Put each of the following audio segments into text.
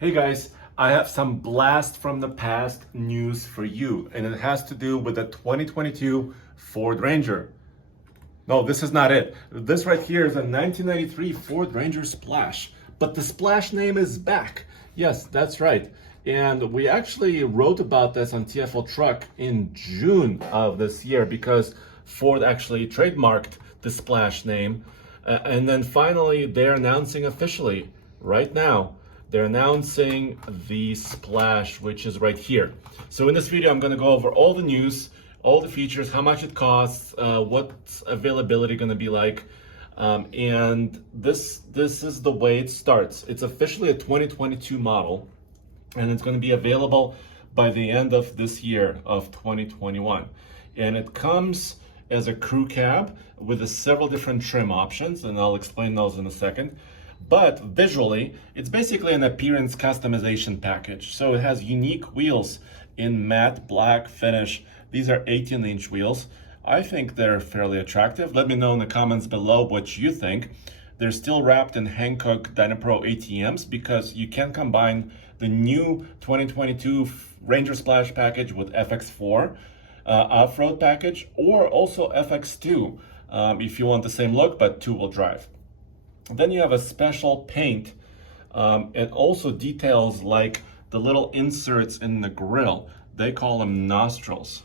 Hey guys, I have some blast from the past news for you, and it has to do with the 2022 Ford Ranger. No, this is not it. This right here is a 1993 Ford Ranger Splash, but the Splash name is back. Yes, that's right. And we actually wrote about this on TFL Truck in June of this year because Ford actually trademarked the Splash name. And then finally, they're announcing officially right now. They're announcing the Splash, which is right here. So in this video, I'm going to go over all the news, all the features, how much it costs, what's availability going to be like. And this is the way it starts. It's officially a 2022 model, and it's going to be available by the end of this year of 2021. And it comes as a crew cab with several different trim options, and I'll explain those in a second. But visually, it's basically an appearance customization package. So it has unique wheels in matte black finish. These are 18-inch wheels. I think they're fairly attractive. Let me know in the comments below what you think. They're still wrapped in Hankook Dynapro ATMs because you can combine the new 2022 Ranger Splash package with FX4 off-road package, or also FX2 if you want the same look but two-wheel drive. Then you have a special paint and also details like the little inserts in the grill. They call them nostrils.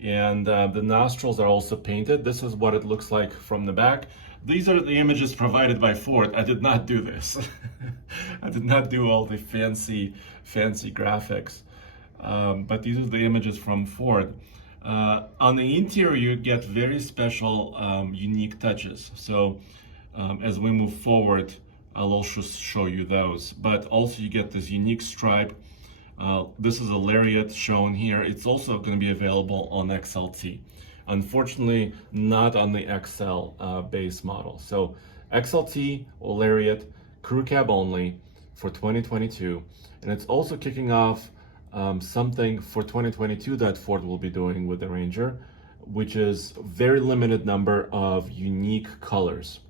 And the nostrils are also painted. This is what it looks like from the back. These are the images provided by Ford. I did not do this. I did not do all the fancy graphics. But these are the images from Ford. On the interior, you get very special, unique touches. So as we move forward, I'll also show you those. But also you get this unique stripe. This is a lariat shown here. It's also going to be available on XLT. Unfortunately, not on the XL base model. So XLT or lariat, crew cab only for 2022. And it's also kicking off something for 2022 that Ford will be doing with the Ranger, which is very limited number of unique colors.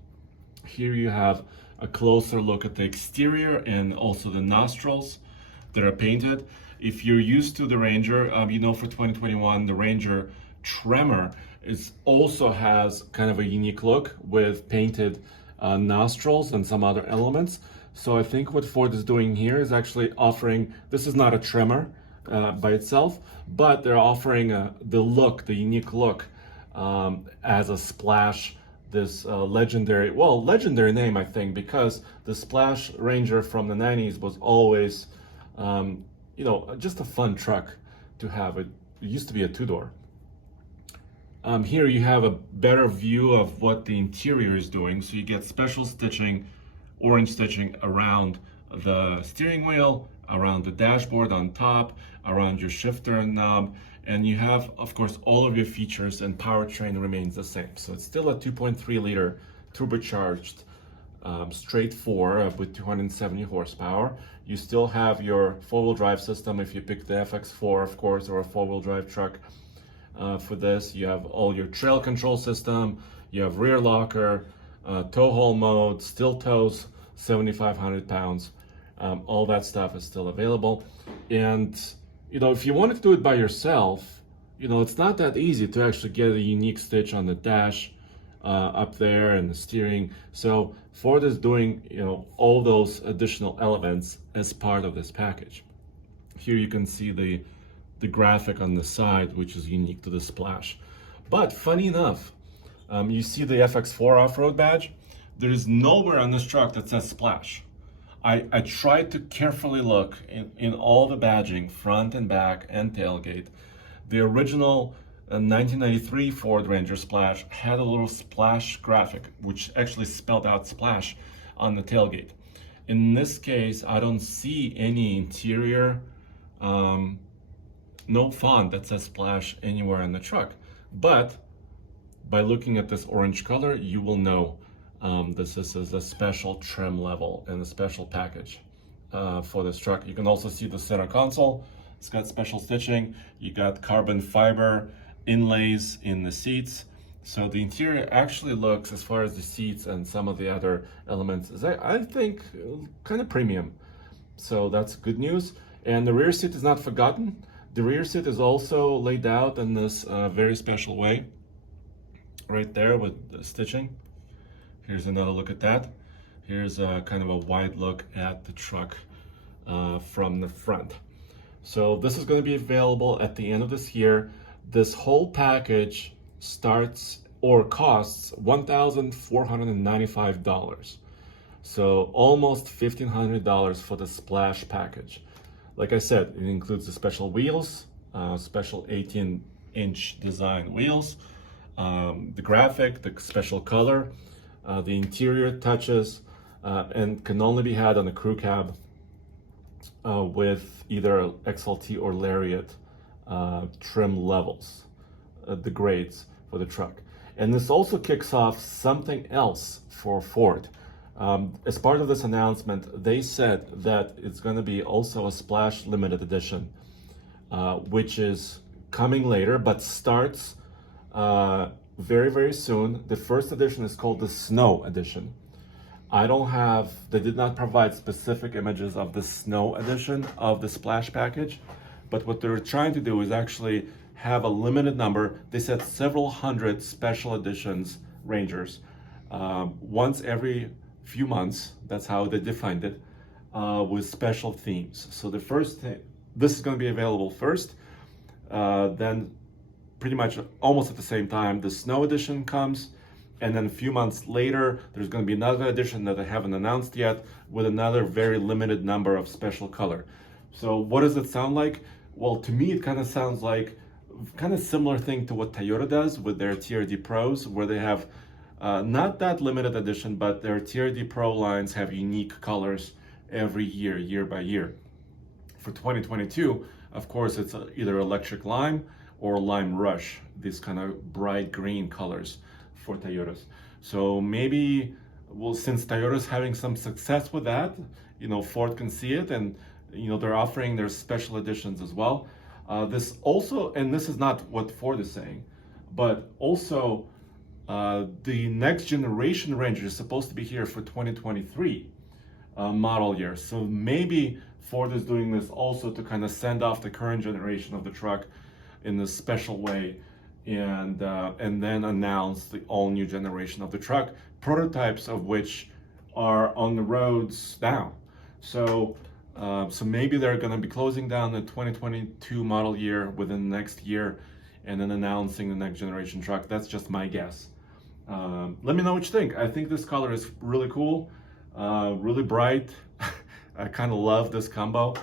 Here you have a closer look at the exterior and also the nostrils that are painted. If you're used to the Ranger, you know for 2021, the Ranger Tremor also has kind of a unique look with painted nostrils and some other elements. So I think what Ford is doing here is actually offering, this is not a Tremor by itself, but they're offering the unique look as a Splash. This legendary name, I think, because the Splash Ranger from the 90s was always, just a fun truck to have. It used to be a two-door. Here you have a better view of what the interior is doing. So you get special stitching, orange stitching around the steering wheel, around the dashboard on top, around your shifter knob. And you have, of course, all of your features, and powertrain remains the same. So it's still a 2.3 liter turbocharged straight four with 270 horsepower. You still have your four-wheel drive system if you pick the FX4, of course, or a four-wheel drive truck. For this, you have all your trail control system, you have rear locker, tow haul mode, still tows 7,500 pounds. All that stuff is still available. And if you wanted to do it by yourself, it's not that easy to actually get a unique stitch on the dash up there and the steering. So Ford is doing, all those additional elements as part of this package. Here you can see the graphic on the side, which is unique to the Splash. But funny enough, you see the FX4 off-road badge. There is nowhere on this truck that says Splash. I tried to carefully look in all the badging, front and back and tailgate. The original 1993 Ford Ranger Splash had a little splash graphic, which actually spelled out Splash on the tailgate. In this case, I don't see any interior, no font that says Splash anywhere in the truck. But by looking at this orange color, you will know this is a special trim level and a special package for this truck. You can also see the center console. It's got special stitching. You got carbon fiber inlays in the seats. So the interior actually looks, as far as the seats and some of the other elements, is I think kind of premium. So that's good news. And the rear seat is not forgotten. The rear seat is also laid out in this very special way, right there with the stitching. Here's another look at that. Here's kind of a wide look at the truck from the front. So this is going to be available at the end of this year. This whole package starts or costs $1,495. So almost $1,500 for the splash package. Like I said, it includes the special wheels, special 18-inch design wheels, the graphic, the special color, the interior touches, and can only be had on the crew cab with either XLT or Lariat trim levels, the grades for the truck. And this also kicks off something else for Ford. As part of this announcement, they said that it's going to be also a Splash limited edition, which is coming later, but starts very, very soon. The first edition is called the Snow Edition. They did not provide specific images of the Snow Edition of the Splash package, but what they're trying to do is actually have a limited number. They said several hundred special editions Rangers, once every few months. That's how they defined it, with special themes. So this is going to be available first, then pretty much almost at the same time the Snow Edition comes, and then a few months later there's going to be another edition that they haven't announced yet with another very limited number of special color. So what does it sound like? Well, to me it kind of sounds like kind of similar thing to what Toyota does with their TRD Pros, where they have not that limited edition, but their TRD Pro lines have unique colors every year, year by year. For 2022, of course, it's either electric lime or lime rush, these kind of bright green colors for Toyotas. So maybe, well, since Toyota's having some success with that, Ford can see it, and they're offering their special editions as well. This also, and this is not what Ford is saying, but also the next generation Ranger is supposed to be here for 2023 model year. So maybe Ford is doing this also to kind of send off the current generation of the truck in a special way, and then announce the all new generation of the truck, prototypes of which are on the roads now. So maybe they're going to be closing down the 2022 model year within the next year, and then announcing the next generation truck. That's just my guess. Let me know what you think. I think this color is really cool, really bright. I kind of love this combo.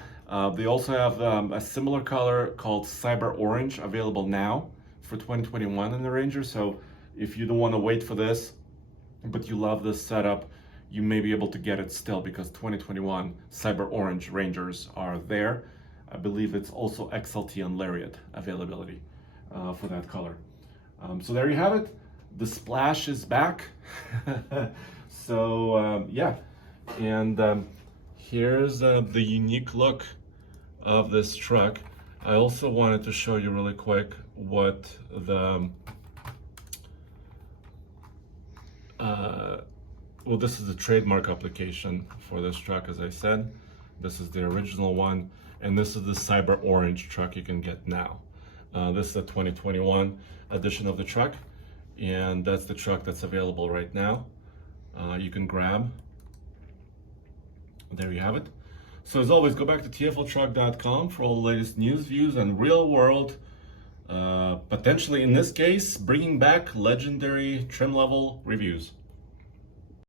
They also have a similar color called Cyber Orange available now for 2021 in the Ranger. So if you don't want to wait for this, but you love this setup, you may be able to get it still, because 2021 Cyber Orange Rangers are there. I believe it's also XLT and Lariat availability for that color. So there you have it. The Splash is back. So yeah, and here's the unique look of this truck. I also wanted to show you really quick what the well, this is the trademark application for this truck. As I said, this is the original one, and this is the Cyber Orange truck you can get now. This is the 2021 edition of the truck, and that's the truck that's available right now. You can grab. There you have it. So as always, go back to tfltruck.com for all the latest news, views, and real world, potentially in this case, bringing back legendary trim level reviews.